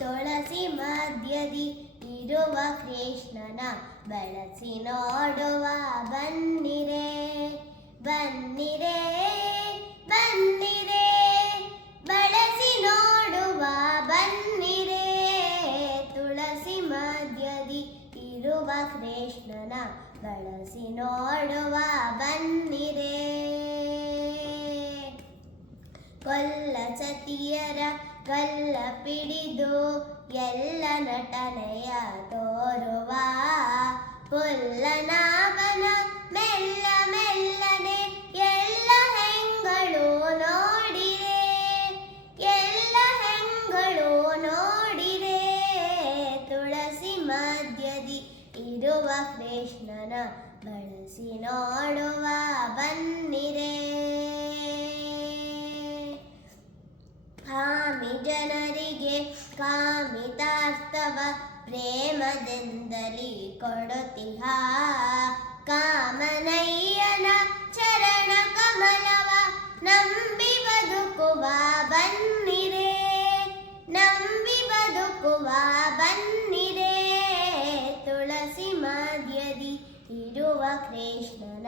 ತುಳಸಿ ಮಧ್ಯದಿ ಇರುವ ಕೃಷ್ಣನ ಬಳಸಿ ನೋಡುವ ಬನ್ನಿರೆ ಬನ್ನಿರೆ ಬನ್ನಿರೆ, ಬಳಸಿ ನೋಡುವ ಬನ್ನಿರೆ, ತುಳಸಿ ಮಧ್ಯದಿ ಇರುವ ಕೃಷ್ಣನ ಬಳಸಿ ನೋಡುವ ಬನ್ನಿರೆ. ಸತಿಯರ ಕಲ್ಲ ಪಿಡಿದು ಎಲ್ಲ ನಟನೆಯ ತೋರುವ ಪುಲ್ಲನಾಭನ ಮೆಲ್ಲ ಮೆಲ್ಲನೆ ಎಲ್ಲ ಹೆಂಗಳು ನೋಡಿರೆ, ಎಲ್ಲ ಹೆಂಗಳು ನೋಡಿರೆ. ತುಳಸಿ ಮಧ್ಯದಿ ಇರುವ ಕೃಷ್ಣನ ಬಳಸಿ ನೋಡುವ ಬನ್ನಿರೆ. ಜನರಿಗೆ ಕಾಮಿತಾಸ್ತವ ಪ್ರೇಮದಿಂದಲಿ ಕೊಡುತ್ತಿಹ. ಕಾಮನಯ್ಯನ ಚರಣ ಕಮಲವ ನಂಬಿ ಬದುಕುವ ಬನ್ನಿರೆ. ನಂಬಿ ಬದುಕುವ ಬನ್ನಿರೆ. ತುಳಸಿ ಮಾದ್ಯದಿ ಇರುವ ಕೃಷ್ಣನ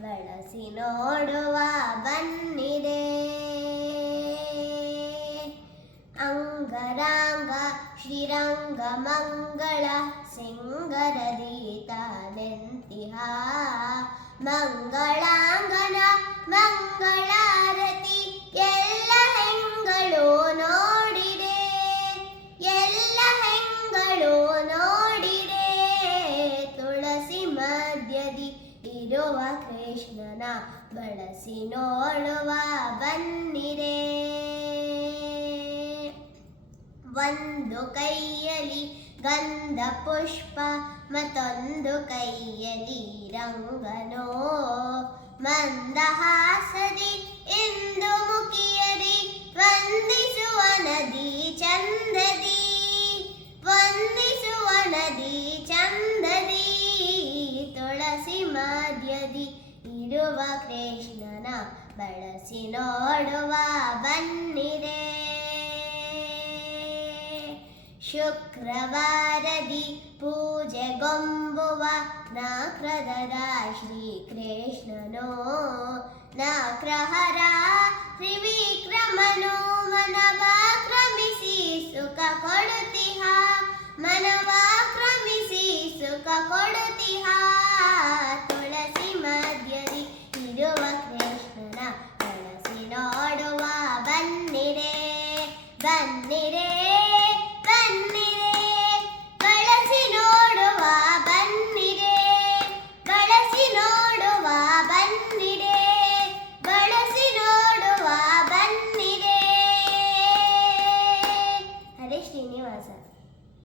ಬಳಸಿ ನೋಡುವ ಬನ್ನಿರೆ. ಶ್ರೀರಂಗ ಮಂಗಳ ಸಿಂಗರದೀತ ನೆಂತಿಹ ಮಂಗಳಾಂಗನ ಮಂಗಳಾರತಿ ಎಲ್ಲ ಹೆಂಗಳು ನೋಡಿದೆ. ಎಲ್ಲ ಹೆಂಗಳು ನೋಡಿದೆ. ತುಳಸಿ ಮಧ್ಯದಿ ಇರುವ ಕೃಷ್ಣನ ಬಳಸಿ ನೋಡುವ ಬನ್ನಿರೆ ಒಂದು ಕೈಯಲ್ಲಿ ಗಂಧ ಪುಷ್ಪ, ಮತ್ತೊಂದು ಕೈಯಲ್ಲಿ ರಂಗನೋ. ಮಂದಹಾಸದಿ ಇಂದು ಮುಖಿಯರಿ, ವಂದಿಸುವ ನದಿ ಚಂದದಿ ವಂದಿಸುವ ನದಿ ಚಂದದಿ ತುಳಸಿ ಮಾದ್ಯದಿ ಇರುವ ಕೃಷ್ಣನ ಬಳಸಿ ನೋಡುವ ಬನ್ನಿರೆ. ಶುಕ್ರವಾರದಿ ಪೂಜೆಗೊಂಬುವ ನಾಕ್ರದದ ಶ್ರೀಕೃಷ್ಣನೋ ನಾಕ್ರಹರ ತ್ರಿವಿಕ್ರಮನೋ ಮನವಾಕ್ರಮಿಸಿ ಸುಖ ಕೊಡುತ್ತಿಹ ಮನವಾಕ್ರಮಿಸಿ ಸುಖ ಕೊಡುತ್ತಿಹ ತುಳಸಿ ಮಧ್ಯದಿ ಇರುವ ಕೃಷ್ಣನ ತುಳಸಿ ನೋಡುವ ಬನ್ನಿರೆ, ಬನ್ನಿರೇ.